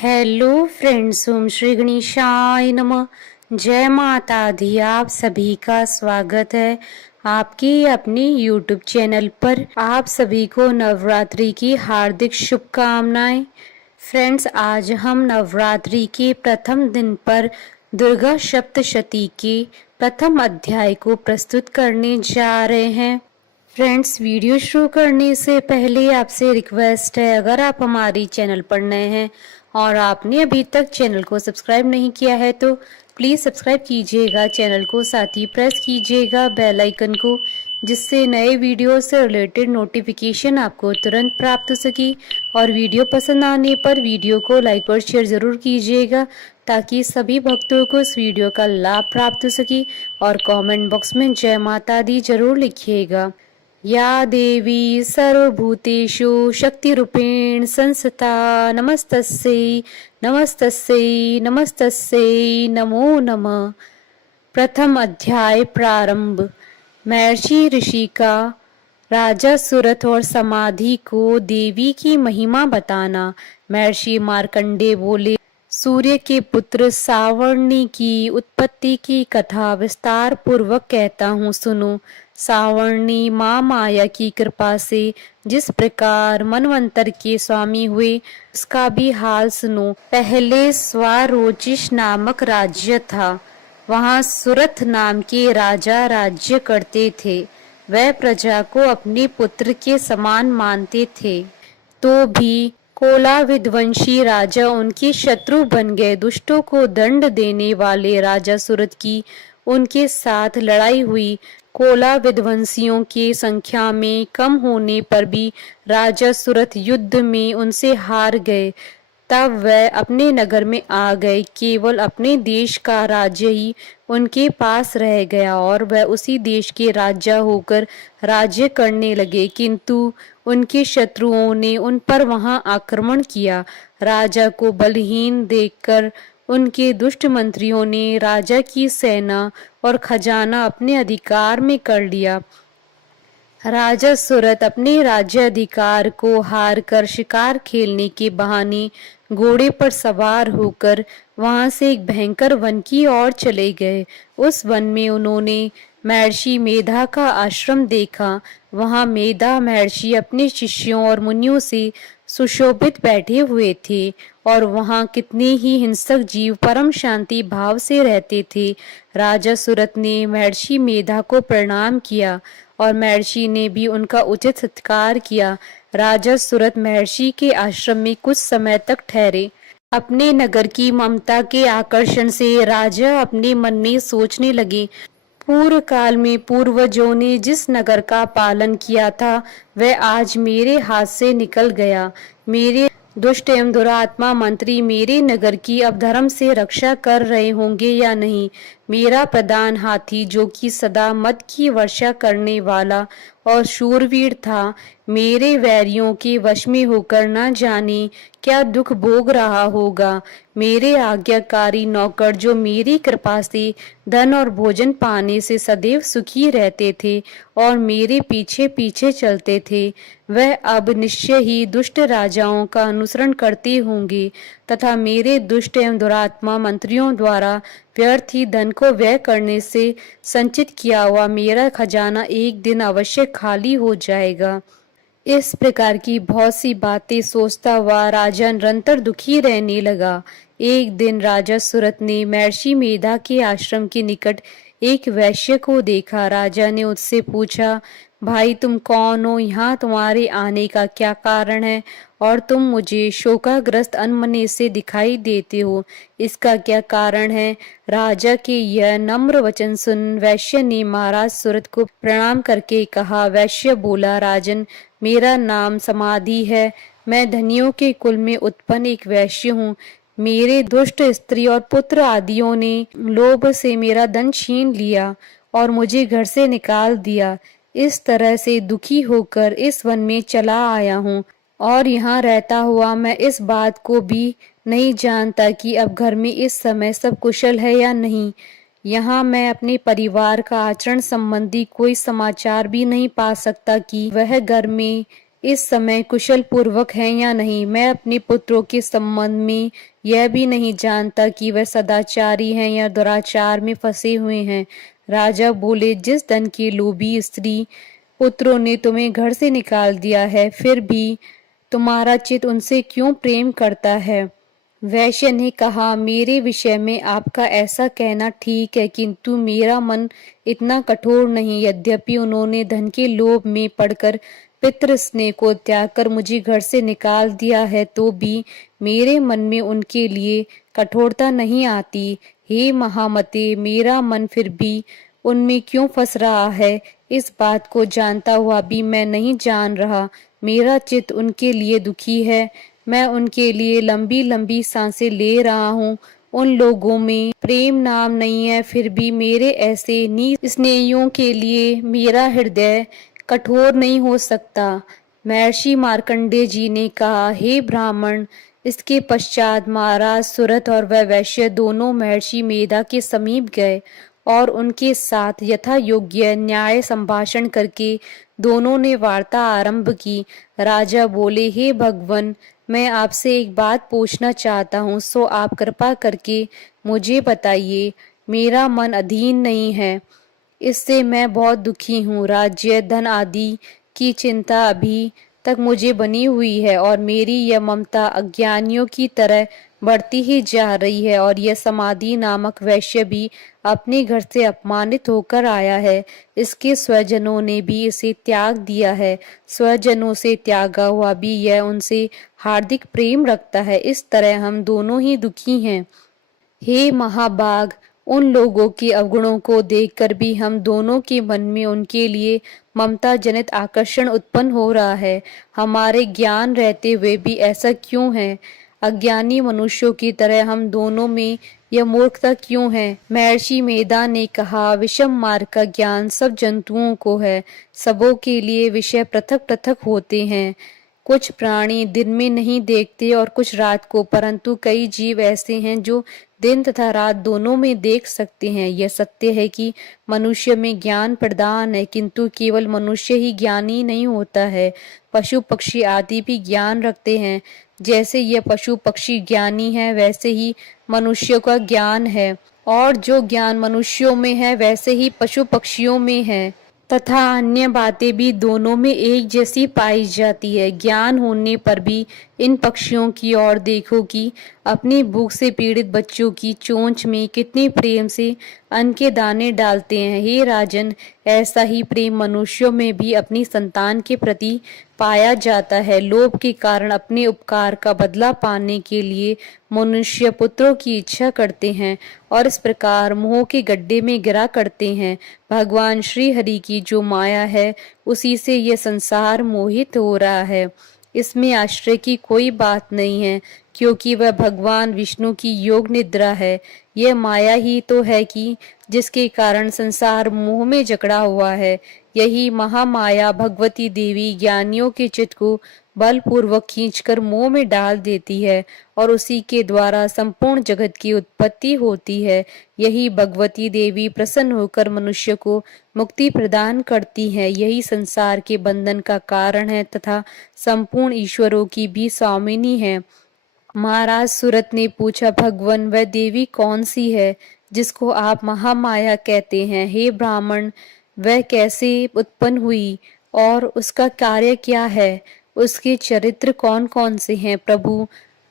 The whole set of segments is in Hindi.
हेलो फ्रेंड्स, ओम श्री गणेशाय नमः। जय माता दी। आप सभी का स्वागत है आपके अपने यूट्यूब चैनल पर। आप सभी को नवरात्रि की हार्दिक शुभकामनाएं। फ्रेंड्स, आज हम नवरात्रि के प्रथम दिन पर दुर्गा सप्तशती के प्रथम अध्याय को प्रस्तुत करने जा रहे हैं। फ्रेंड्स, वीडियो शुरू करने से पहले आपसे रिक्वेस्ट है, अगर आप हमारी चैनल पर नए हैं और आपने अभी तक चैनल को सब्सक्राइब नहीं किया है तो प्लीज़ सब्सक्राइब कीजिएगा चैनल को, साथ ही प्रेस कीजिएगा बेल आइकन को, जिससे नए वीडियो से रिलेटेड नोटिफिकेशन आपको तुरंत प्राप्त हो सके। और वीडियो पसंद आने पर वीडियो को लाइक और शेयर ज़रूर कीजिएगा ताकि सभी भक्तों को इस वीडियो का लाभ प्राप्त हो सके। और कमेंट बॉक्स में जय माता दी जरूर लिखिएगा। या देवी सर्वभूतेषु शक्तिरूपेण संस्थिता नमस्तस्यै नमस्तस्यै नमस्तस्यै नमो नमः। प्रथम अध्याय प्रारंभ। महर्षि ऋषि का राजा सूरत और समाधि को देवी की महिमा बताना। महर्षि मार्कंडेय बोले, सूर्य के पुत्र सावर्णी की उत्पत्ति की कथा विस्तार पूर्वक कहता हूँ, सुनो। सावर्णी माँ माया की कृपा से जिस प्रकार मनवंतर के स्वामी हुए, उसका भी हाल सुनो। पहले स्वारोचिष नामक राज्य था। वहाँ सुरथ नाम के राजा राज्य करते थे। वह प्रजा को अपने पुत्र के समान मानते थे, तो भी कोला विध्वंसी राजा उनके शत्रु बन गए। दुष्टों को दंड देने वाले राजा सूरत की उनके साथ लड़ाई हुई। कोला विध्वंसियों की संख्या में कम होने पर भी राजा सूरत युद्ध में उनसे हार गए। तब वह अपने नगर में आ गए। केवल अपने देश का राज्य ही उनके पास रह गया और वह उसी देश के राजा होकर राज्य करने लगे। किंतु उनके शत्रुओं ने उन पर वहां आक्रमण किया। राजा को बलहीन देखकर उनके दुष्ट मंत्रियों ने राजा की सेना और खजाना अपने अधिकार में कर लिया। राजा सूरत अपने राज्य अधिकार को हार कर शिकार खेलने के बहाने घोड़े पर सवार होकर वहां से एक भयंकर वन की ओर चले गए। उस वन में उन्होंने महर्षि मेधा का आश्रम देखा। वहां मेधा महर्षि अपने शिष्यों और मुनियों से सुशोभित बैठे हुए थे और वहां कितने ही हिंसक जीव परम शांति भाव से रहते थे। राजा सूरत ने महर्षि मेधा को प्रणाम किया और महर्षि ने भी उनका उचित सत्कार किया। राजा सूरत महर्षि के आश्रम में कुछ समय तक ठहरे। अपने नगर की ममता के आकर्षण से राजा अपने मन में सोचने लगे, पूर्व काल में पूर्वजों ने जिस नगर का पालन किया था वह आज मेरे हाथ से निकल गया। मेरे दुष्ट एवं दुरात्मा मंत्री मेरे नगर की अधर्म से रक्षा कर रहे होंगे या नहीं। मेरा प्रधान हाथी, जो कि सदा मद की वर्षा करने वाला और शूरवीर था, मेरे वैरियों के वश में होकर न जाने क्या दुख भोग रहा होगा। मेरे आज्ञाकारी नौकर, जो मेरी कृपा से धन और भोजन पाने से सदैव सुखी रहते थे और मेरे पीछे पीछे चलते थे, वह अब निश्चय ही दुष्ट राजाओं का अनुसरण करते होंगे तथा मेरे दुष्ट एवं दुरात्मा मंत्रियों द्वारा व्यर्थ ही धन को व्यय करने से संचित किया हुआ मेरा खजाना एक दिन अवश्य खाली हो जाएगा। इस प्रकार की बहुत सी बातें सोचता हुआ राजा निरंतर दुखी रहने लगा। एक दिन राजा सूरत ने महर्षि मेधा के आश्रम के निकट एक वैश्य को देखा। राजा ने उससे पूछा, भाई तुम कौन हो? यहाँ तुम्हारे आने का क्या कारण है और तुम मुझे शोकाग्रस्त अनमने से दिखाई देते हो, इसका क्या कारण है? राजा के यह नम्र वचन सुन वैश्य ने महाराज सूरत को प्रणाम करके कहा। वैश्य बोला, राजन, मेरा नाम समाधि है। मैं धनियों के कुल में उत्पन्न एक वैश्य हूँ। मेरे दुष्ट स्त्री और पुत्र आदियों ने लोभ से मेरा धन छीन लिया और मुझे घर से निकाल दिया। इस तरह से दुखी होकर इस वन में चला आया हूँ और यहाँ रहता हुआ मैं इस बात को भी नहीं जानता कि अब घर में इस समय सब कुशल है या नहीं। यहाँ मैं अपने परिवार का आचरण संबंधी कोई समाचार भी नहीं पा सकता कि वह घर में इस समय कुशल पूर्वक हैं या नहीं। मैं अपने पुत्रों के संबंध में यह भी नहीं जानता कि वह सदाचारी हैं या दुराचार में फंसे हुए हैं। राजा बोले, जिस धन की लोभी स्त्री पुत्रों ने तुम्हें घर से निकाल दिया है, फिर भी तुम्हारा चित्त उनसे क्यों प्रेम करता है। वैश्य ने कहा, मेरे विषय में आपका ऐसा कहना ठीक है, किंतु मेरा मन इतना कठोर नहीं। यद्यपि उन्होंने धन के लोभ में पड़कर पितृ स्नेह को त्याग कर मुझे घर से निकाल दिया है, तो भी मेरे मन में उनके लिए कठोरता नहीं आती। हे महामते, मेरा मन फिर भी उनमें क्यों फंस रहा है, इस बात को जानता हुआ भी मैं नहीं जान रहा। मेरा चित्त उनके लिए दुखी है। मैं उनके लिए लंबी लंबी सांसें ले रहा हूँ। उन लोगों में प्रेम नाम नहीं है, फिर भी मेरे ऐसे निस्नेहियों के लिए मेरा हृदय कठोर नहीं हो सकता। महर्षि मार्कंडेय जी ने कहा, हे ब्राह्मण। इसके पश्चात महाराज सुरथ और वह वैश्य दोनों महर्षि मेधा के समीप गए और उनके साथ यथा योग्य न्याय संभाषण करके दोनों ने वार्ता आरंभ की। राजा बोले, हे भगवन, मैं आपसे एक बात पूछना चाहता हूँ, सो आप कृपा करके मुझे बताइए। मेरा मन अधीन नहीं है, इससे मैं बहुत दुखी हूँ। राज्य धन आदि की चिंता अभी तक मुझे बनी हुई है और मेरी यह ममता अज्ञानियों की तरह बढ़ती ही जा रही है। और यह समाधि नामक वैश्य भी अपने घर से अपमानित होकर आया है। इसके स्वजनों ने भी इसे त्याग दिया है। स्वजनों से त्यागा हुआ भी यह उनसे हार्दिक प्रेम रखता है। इस तरह हम दोनों ही दुखी हैं। हे महाभाग, उन लोगों के अवगुणों को देखकर भी हम दोनों के मन में उनके लिए ममता जनित आकर्षण उत्पन्न हो रहा है। हमारे ज्ञान रहते हुए भी ऐसा क्यों है। अज्ञानी मनुष्यों की तरह हम दोनों में यह मूर्खता क्यों है। महर्षि मेधा ने कहा, विषम मार्ग का ज्ञान सब जंतुओं को है। सबों के लिए विषय पृथक पृथक होते हैं। कुछ प्राणी दिन में नहीं देखते और कुछ रात को, परंतु कई जीव ऐसे हैं जो दिन तथा रात दोनों में देख सकते हैं। यह सत्य है कि मनुष्य में ज्ञान प्रदान है, किंतु केवल मनुष्य ही ज्ञानी नहीं होता है। पशु पक्षी आदि भी ज्ञान रखते हैं। जैसे यह पशु पक्षी ज्ञानी है, वैसे ही मनुष्य का ज्ञान है, और जो ज्ञान मनुष्यों में है वैसे ही पशु पक्षियों में है, तथा अन्य बातें भी दोनों में एक जैसी पाई जाती है। ज्ञान होने पर भी इन पक्षियों की ओर देखो कि अपनी भूख से पीड़ित बच्चों की चोंच में कितने प्रेम से अन्न के दाने डालते हैं। हे राजन, ऐसा ही प्रेम मनुष्यों में भी अपनी संतान के प्रति पाया जाता है। लोभ के कारण अपने उपकार का बदला पाने के लिए मनुष्य पुत्रों की इच्छा करते हैं और इस प्रकार मोह के गड्ढे में गिरा करते हैं। भगवान श्री हरि की जो माया है, उसी से यह संसार मोहित हो रहा है। इसमें आश्चर्य की कोई बात नहीं है, क्योंकि वह भगवान विष्णु की योग निद्रा है। यह माया ही तो है कि जिसके कारण संसार मोह में जकड़ा हुआ है। यही महामाया भगवती देवी ज्ञानियों के चित्त को बलपूर्वक खींचकर मोह में डाल देती है और उसी के द्वारा संपूर्ण जगत की उत्पत्ति होती है। यही भगवती देवी प्रसन्न होकर मनुष्य को मुक्ति प्रदान करती है। यही संसार के बंधन का कारण है तथा संपूर्ण ईश्वरों की भी स्वामिनी है। महाराज सुरत ने पूछा, भगवन, वह देवी कौन सी है जिसको आप महामाया कहते हैं। हे ब्राह्मण, वह कैसे उत्पन्न हुई और उसका कार्य क्या है। उसके चरित्र कौन कौन से हैं। प्रभु,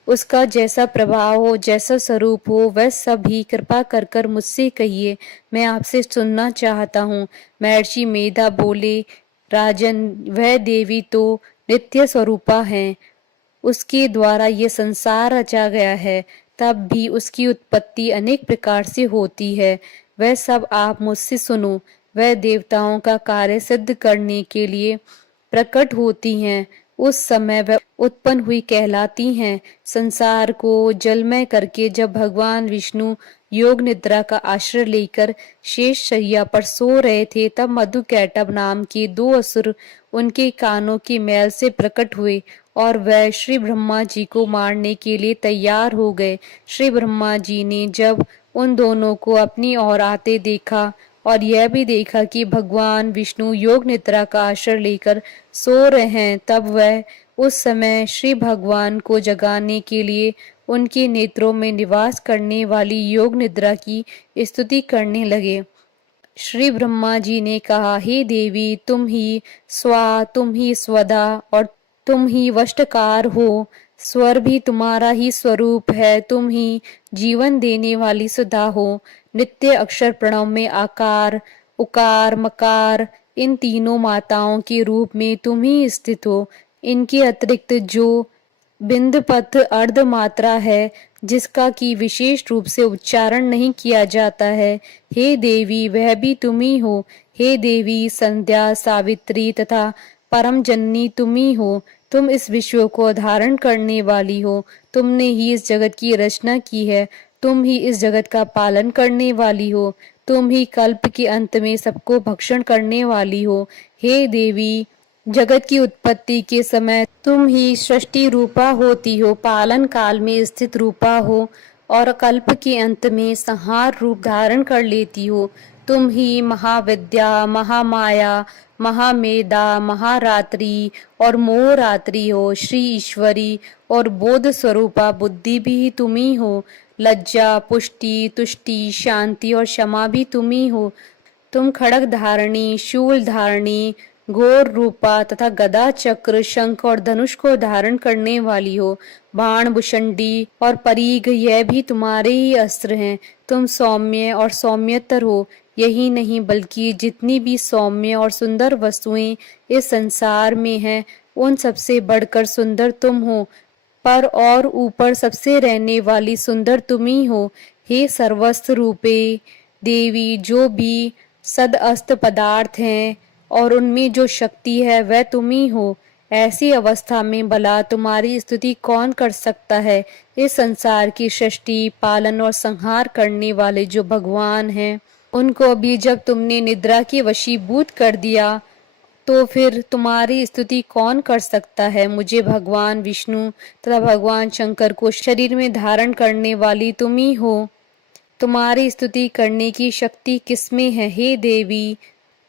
उसका जैसा प्रभाव हो, जैसा स्वरूप हो, वह सब ही कृपा कर कर मुझसे कहिए। मैं आपसे सुनना चाहता हूँ। महर्षि मेधा बोले, राजन, वह देवी तो नित्य स्वरूपा है। उसके द्वारा ये संसार रचा गया है, तब भी उसकी उत्पत्ति अनेक प्रकार से होती है। वह सब आप मुझसे सुनो। वह देवताओं का कार्य सिद्ध करने के लिए प्रकट होती हैं। उस समय वह उत्पन्न हुई कहलाती हैं। संसार को जलमय करके जब भगवान विष्णु योग निद्रा का आश्रय लेकर शेष शैया पर सो रहे थे, तब मधुकैटभ नाम के दो असुर उनके कानों की मैल से प्रकट हुए और वह श्री ब्रह्मा जी को मारने के लिए तैयार हो गए। श्री ब्रह्मा जी ने जब उन दोनों को अपनी ओर आते देखा और यह भी देखा कि भगवान विष्णु योग निद्रा का आश्रय लेकर सो रहे हैं, तब वह उस समय श्री भगवान को जगाने के लिए उनके नेत्रों में निवास करने वाली योग निद्रा की स्तुति करने लगे। श्री ब्रह्मा जी ने कहा, हे देवी, तुम ही स्वा, तुम ही स्वदा और तुम ही वष्टकार हो। स्वर भी तुम्हारा ही स्वरूप है, तुम ही जीवन देने वाली सुधा हो। नित्य अक्षर प्रणव में आकार, उकार, मकार, इन तीनों माताओं के रूप में तुम ही स्थित हो। इनके अतिरिक्त जो बिंद पथ अर्ध मात्रा है, जिसका कि विशेष रूप से उच्चारण नहीं किया जाता है, हे देवी, वह भी तुम ही हो। हे देवी, संध्या, सावित्री तथा परम जननी तुम ही हो। तुम इस विश्व को धारण करने वाली हो। तुमने ही इस जगत की रचना की है। तुम ही इस जगत का पालन करने वाली हो। तुम ही कल्प के अंत में सबको भक्षण करने वाली हो। हे देवी, जगत की उत्पत्ति के समय तुम ही सृष्टि रूपा होती हो, पालन काल में स्थित रूपा हो और कल्प के अंत में संहार रूप धारण कर लेती हो। तुम ही महाविद्या, महामाया, महामेधा, महारात्रि और मोहरात्रि हो। श्री ईश्वरी और बोध स्वरूपा बुद्धि भी तुम ही हो। लज्जा, पुष्टि, तुष्टि, शांति और क्षमा भी तुम ही हो। तुम खड़ग धारणी, शूल धारणी, घोर रूपा तथा गदा, चक्र, शंख और धनुष को धारण करने वाली हो। बाण, भुषंडी और परीघ, यह भी तुम्हारे ही अस्त्र हैं। तुम सौम्य और सौम्यतर हो। यही नहीं बल्कि जितनी भी सौम्य और सुंदर वस्तुएं इस संसार में हैं, उन सबसे बढ़कर सुंदर तुम हो। पर और ऊपर सबसे रहने वाली सुंदर तुम ही हो। हे सर्वस्व रूपे देवी, जो भी सद अस्त पदार्थ हैं और उनमें जो शक्ति है, वह तुम ही हो। ऐसी अवस्था में भला तुम्हारी स्तुति कौन कर सकता है। इस संसार की सृष्टि, पालन और संहार करने वाले जो भगवान हैं, उनको भी जब तुमने निद्रा की वशीभूत कर दिया, तो फिर तुम्हारी स्तुति कौन कर सकता है। मुझे भगवान विष्णु तथा भगवान शंकर को शरीर में धारण करने वाली तुम ही हो। तुम्हारी स्तुति करने की शक्ति किसमें है। हे देवी,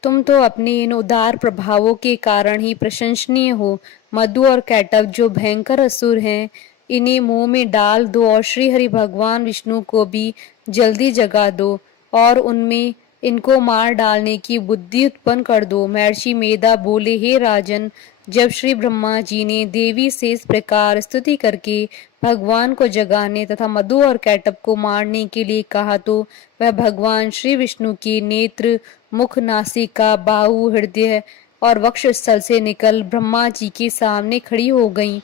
तुम तो अपने इन उदार प्रभावों के कारण ही प्रशंसनीय हो। मधु और कैटव जो भयंकर असुर हैं, इन्हें मुंह में डाल दो और श्री हरि भगवान विष्णु को भी जल्दी जगा दो और उनमें इनको मार डालने की बुद्धि उत्पन्न कर दो। महर्षि मेधा बोले, हे राजन, जब श्री ब्रह्मा जी ने देवी से इस प्रकार स्तुति करके भगवान को जगाने तथा मधु और कैटव को मारने के लिए कहा, तो वह भगवान श्री विष्णु के नेत्र, मुख, नासिका, बाहु, हृदय और वक्ष स्थल से निकल ब्रह्मा जी के सामने खड़ी हो गईं।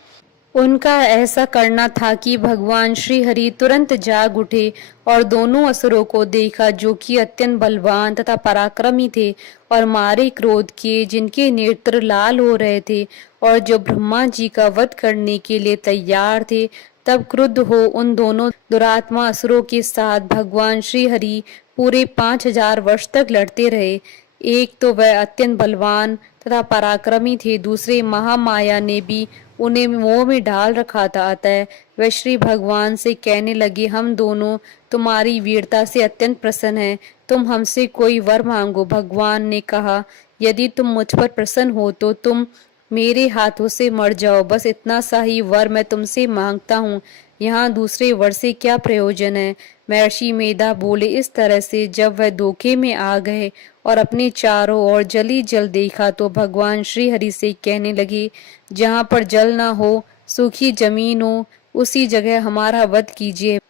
उनका ऐसा करना था कि भगवान श्री हरि तुरंत जाग उठे और दोनों असुरों को देखा, जो कि अत्यंत बलवान तथा पराक्रमी थे और मारे क्रोध के, जिनके नेत्र लाल हो रहे थे और जो ब्रह्मा जी का वध करने के लिए तैयार थे। तब क्रुद्ध हो उन दोनों दुरात्मा असुरों के साथ भगवान श्री हरि पूरे 5000 वर्ष तक लड़ते रहे। एक तो वह अत्यंत बलवान तथा पराक्रमी थे, दूसरे महामाया ने भी उन्हें मोह में डाल रखा था। अतः वह श्री भगवान से कहने लगे, हम दोनों तुम्हारी वीरता से अत्यंत प्रसन्न हैं, तुम हमसे कोई वर मांगो। भगवान ने कहा, यदि तुम मुझ पर प्रसन्न हो तो तुम मेरे हाथों से मर जाओ। बस इतना सा ही वर मैं तुमसे मांगता हूँ, यहाँ दूसरे वर से क्या प्रयोजन है। महर्षि मेधा बोले, इस तरह से जब वह धोखे में आ गए और अपने चारों ओर जली जल देखा, तो भगवान श्री हरि से कहने लगे, जहाँ पर जल ना हो, सूखी जमीन हो, उसी जगह हमारा वध कीजिए।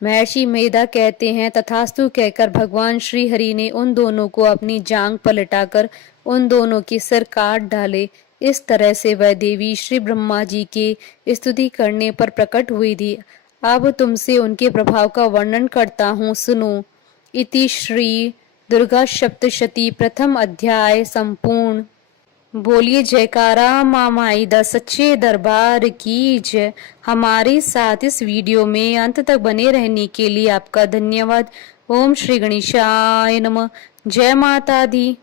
महर्षि मेधा कहते हैं, तथास्तु कहकर भगवान श्री हरि ने उन दोनों को अपनी जांग पर लिटाकर उन दोनों के सिर काट डाले। इस तरह से वह देवी श्री ब्रह्मा जी के स्तुति करने पर प्रकट हुई थी। अब तुमसे उनके प्रभाव का वर्णन करता हूँ, सुनो। इति श्री दुर्गा सप्तशती प्रथम अध्याय संपूर्ण। बोलिए जयकारा मामाई द सच्चे दरबार की जय। हमारे साथ इस वीडियो में अंत तक बने रहने के लिए आपका धन्यवाद। ओम श्री गणेशाय नमः। जय माता दी।